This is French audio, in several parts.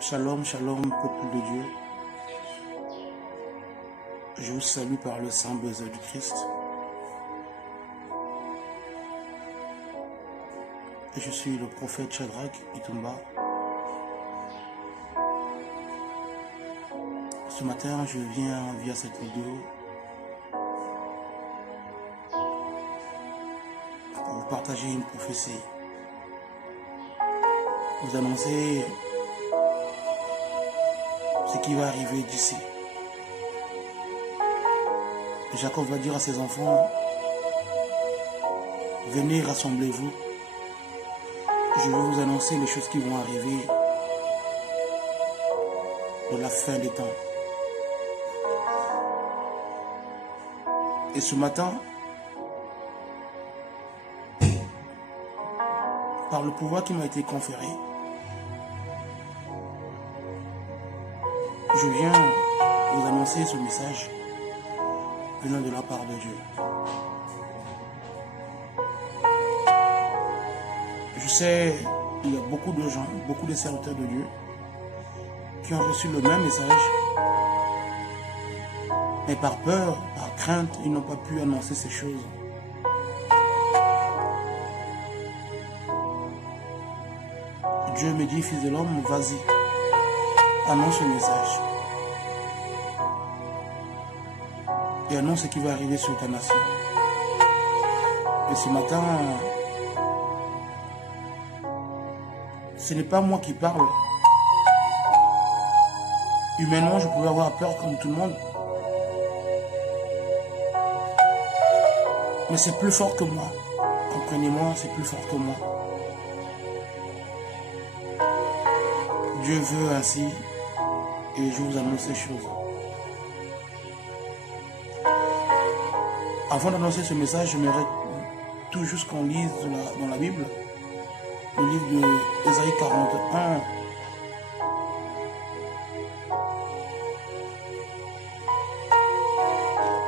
Shalom, shalom, peuple de Dieu. Je vous salue par le sang baiser du Christ. Et je suis le prophète Shadrach Itumba. Ce matin, je viens via cette vidéo pour vous partager une prophétie. Vous annoncer ce qui va arriver d'ici. Jacob va dire à ses enfants, venez, rassemblez-vous. Je vais vous annoncer les choses qui vont arriver de la fin des temps. Et ce matin, par le pouvoir qui m'a été conféré, je viens vous annoncer ce message venant de la part de Dieu. Je sais, il y a beaucoup de gens, beaucoup de serviteurs de Dieu qui ont reçu le même message, mais par peur, par crainte, ils n'ont pas pu annoncer ces choses. Dieu me dit, fils de l'homme, vas-y, annonce le message. Et annonce ce qui va arriver sur ta nation. Et ce matin, ce n'est pas moi qui parle. Humainement, je pouvais avoir peur comme tout le monde. Mais c'est plus fort que moi. Comprenez-moi, c'est plus fort que moi. Dieu veut ainsi, et je vous annonce ces choses. Avant d'annoncer ce message, j'aimerais tout juste qu'on lise dans la Bible, le livre de Ésaïe 41.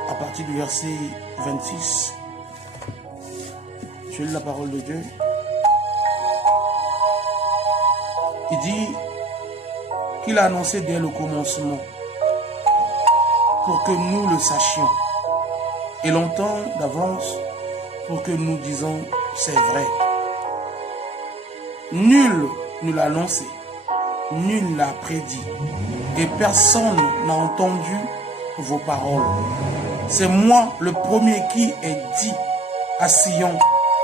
À partir du verset 26, je lis la parole de Dieu. Il dit qu'il a annoncé dès le commencement pour que nous le sachions. Et longtemps d'avance pour que nous disons c'est vrai. Nul ne l'a annoncé, nul l'a prédit, et personne n'a entendu vos paroles. C'est moi le premier qui ai dit à Sion,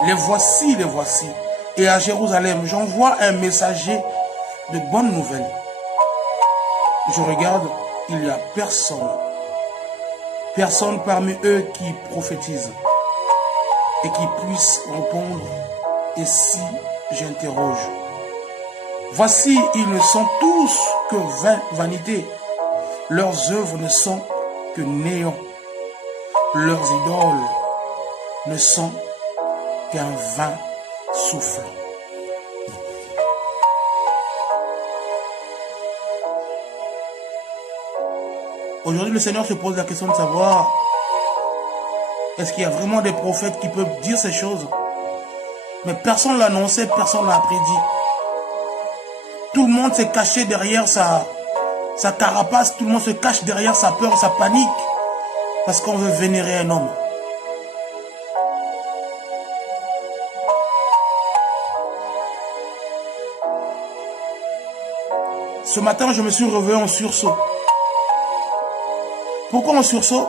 les voici, et à Jérusalem, j'envoie un messager de bonnes nouvelles. Je regarde, il n'y a personne. Personne parmi eux qui prophétise et qui puisse répondre. Et si j'interroge, voici, ils ne sont tous que vanité. Leurs œuvres ne sont que néant. Leurs idoles ne sont qu'un vain souffle. Aujourd'hui, le Seigneur se pose la question de savoir, est-ce qu'il y a vraiment des prophètes qui peuvent dire ces choses? Mais personne ne l'a annoncé, personne ne l'a prédit. Tout le monde s'est caché derrière sa carapace, tout le monde se cache derrière sa peur, sa panique, parce qu'on veut vénérer un homme. Ce matin, je me suis réveillé en sursaut. Pourquoi en sursaut?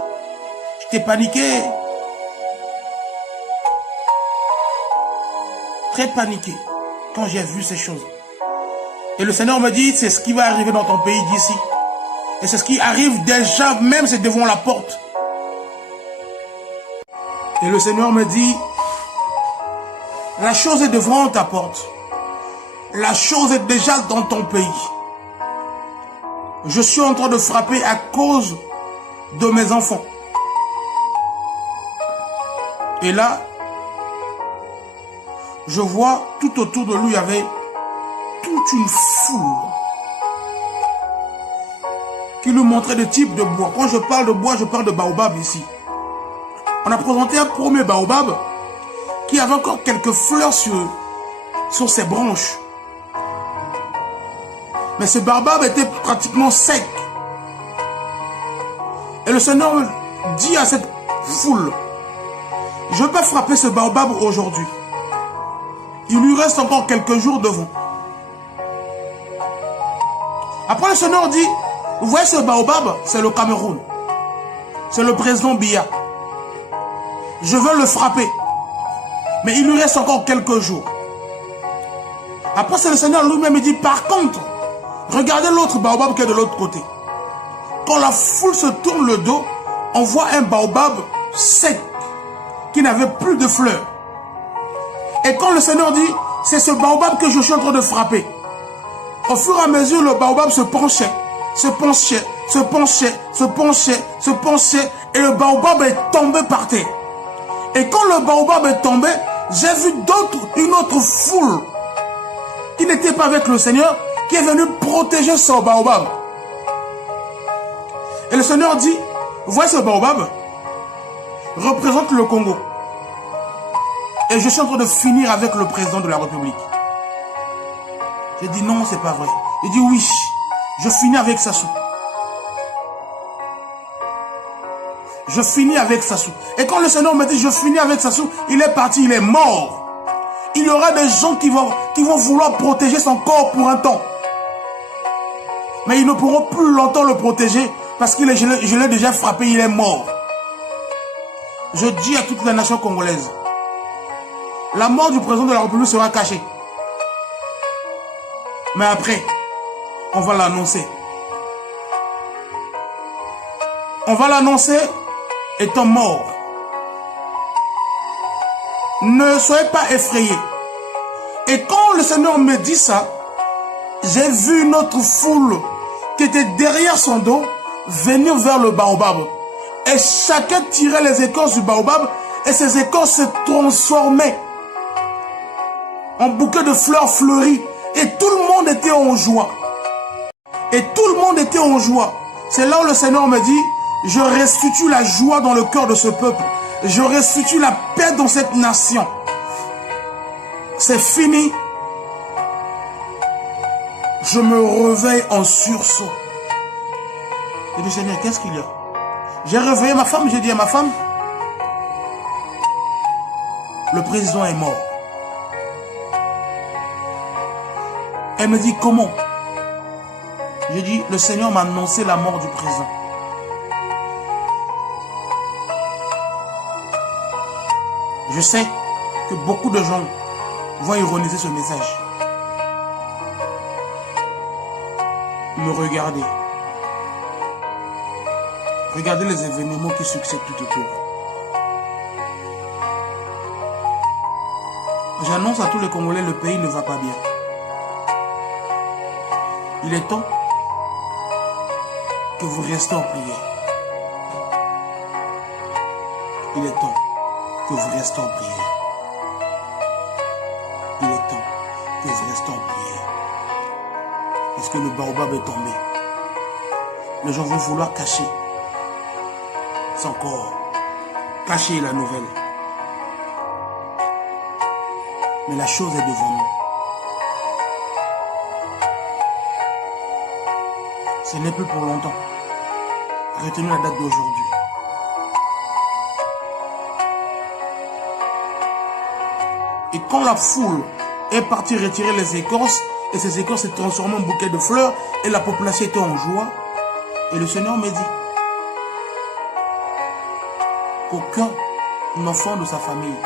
J'étais paniqué. Très paniqué quand j'ai vu ces choses. Et le Seigneur me dit, c'est ce qui va arriver dans ton pays d'ici. Et c'est ce qui arrive déjà, même c'est devant la porte. Et le Seigneur me dit, la chose est devant ta porte. La chose est déjà dans ton pays. Je suis en train de frapper à cause de mes enfants. Et là, je vois tout autour de lui, il y avait toute une foule qui lui montrait des types de bois. Quand je parle de bois, je parle de baobab ici. On a présenté un premier baobab qui avait encore quelques fleurs sur ses branches. Mais ce baobab était pratiquement sec. Et le Seigneur dit à cette foule, je peux frapper ce baobab aujourd'hui. Il lui reste encore quelques jours devant. Après le Seigneur dit, vous voyez ce baobab, c'est le Cameroun. C'est le président Biya. Je veux le frapper. Mais il lui reste encore quelques jours. Après, c'est le Seigneur lui-même dit, par contre, regardez l'autre baobab qui est de l'autre côté. Quand la foule se tourne le dos, on voit un baobab sec, qui n'avait plus de fleurs. Et quand le Seigneur dit, c'est ce baobab que je suis en train de frapper. Au fur et à mesure, le baobab se penchait, se penchait, se penchait, se penchait, se penchait, et le baobab est tombé par terre. Et quand le baobab est tombé, j'ai vu une autre foule qui n'était pas avec le Seigneur, qui est venue protéger ce baobab. Et le Seigneur dit, vous voyez ce baobab représente le Congo. Et je suis en train de finir avec le président de la République. J'ai dit non, c'est pas vrai. Il dit oui, je finis avec Sassou. Je finis avec Sassou. Et quand le Seigneur me dit je finis avec Sassou, il est parti, il est mort. Il y aura des gens qui vont vouloir protéger son corps pour un temps. Mais ils ne pourront plus longtemps le protéger parce que je l'ai déjà frappé, il est mort. Je dis à toute la nation congolaise, la mort du président de la République sera cachée. Mais après, on va l'annoncer. On va l'annoncer étant mort. Ne soyez pas effrayés. Et quand le Seigneur me dit ça, j'ai vu une autre foule qui était derrière son dos venir vers le baobab. Et chacun tirait les écorces du baobab et ces écorces se transformaient en bouquets de fleurs fleuries. Et tout le monde était en joie. Et tout le monde était en joie. C'est là où le Seigneur me dit, je restitue la joie dans le cœur de ce peuple. Je restitue la paix dans cette nation. C'est fini. Je me réveille en sursaut. Je dis, Seigneur, qu'est-ce qu'il y a? J'ai réveillé ma femme, j'ai dit à ma femme, le président est mort. Elle me dit, comment? J'ai dit, le Seigneur m'a annoncé la mort du président. Je sais que beaucoup de gens vont ironiser ce message. Me regardez. Regardez les événements qui succèdent tout autour. J'annonce à tous les Congolais, le pays ne va pas bien. Il est temps que vous restez en prière. Il est temps que vous restez en prière. Il est temps que vous restez en prière. Parce que le baobab est tombé. Les gens vont vouloir cacher son corps, cacher la nouvelle. Mais la chose est devant nous. Ce n'est plus pour longtemps. Retenez la date d'aujourd'hui. Et quand la foule est partie retirer les écorces, et ces écorces se transforment en bouquet de fleurs, et la population était en joie, et le Seigneur me dit qu'aucun enfant de sa famille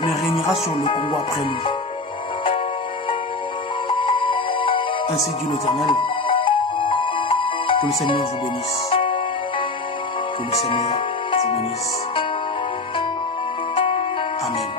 ne régnera sur le Congo après lui. Ainsi dit l'Éternel. Que le Seigneur vous bénisse. Que le Seigneur vous bénisse. Amen.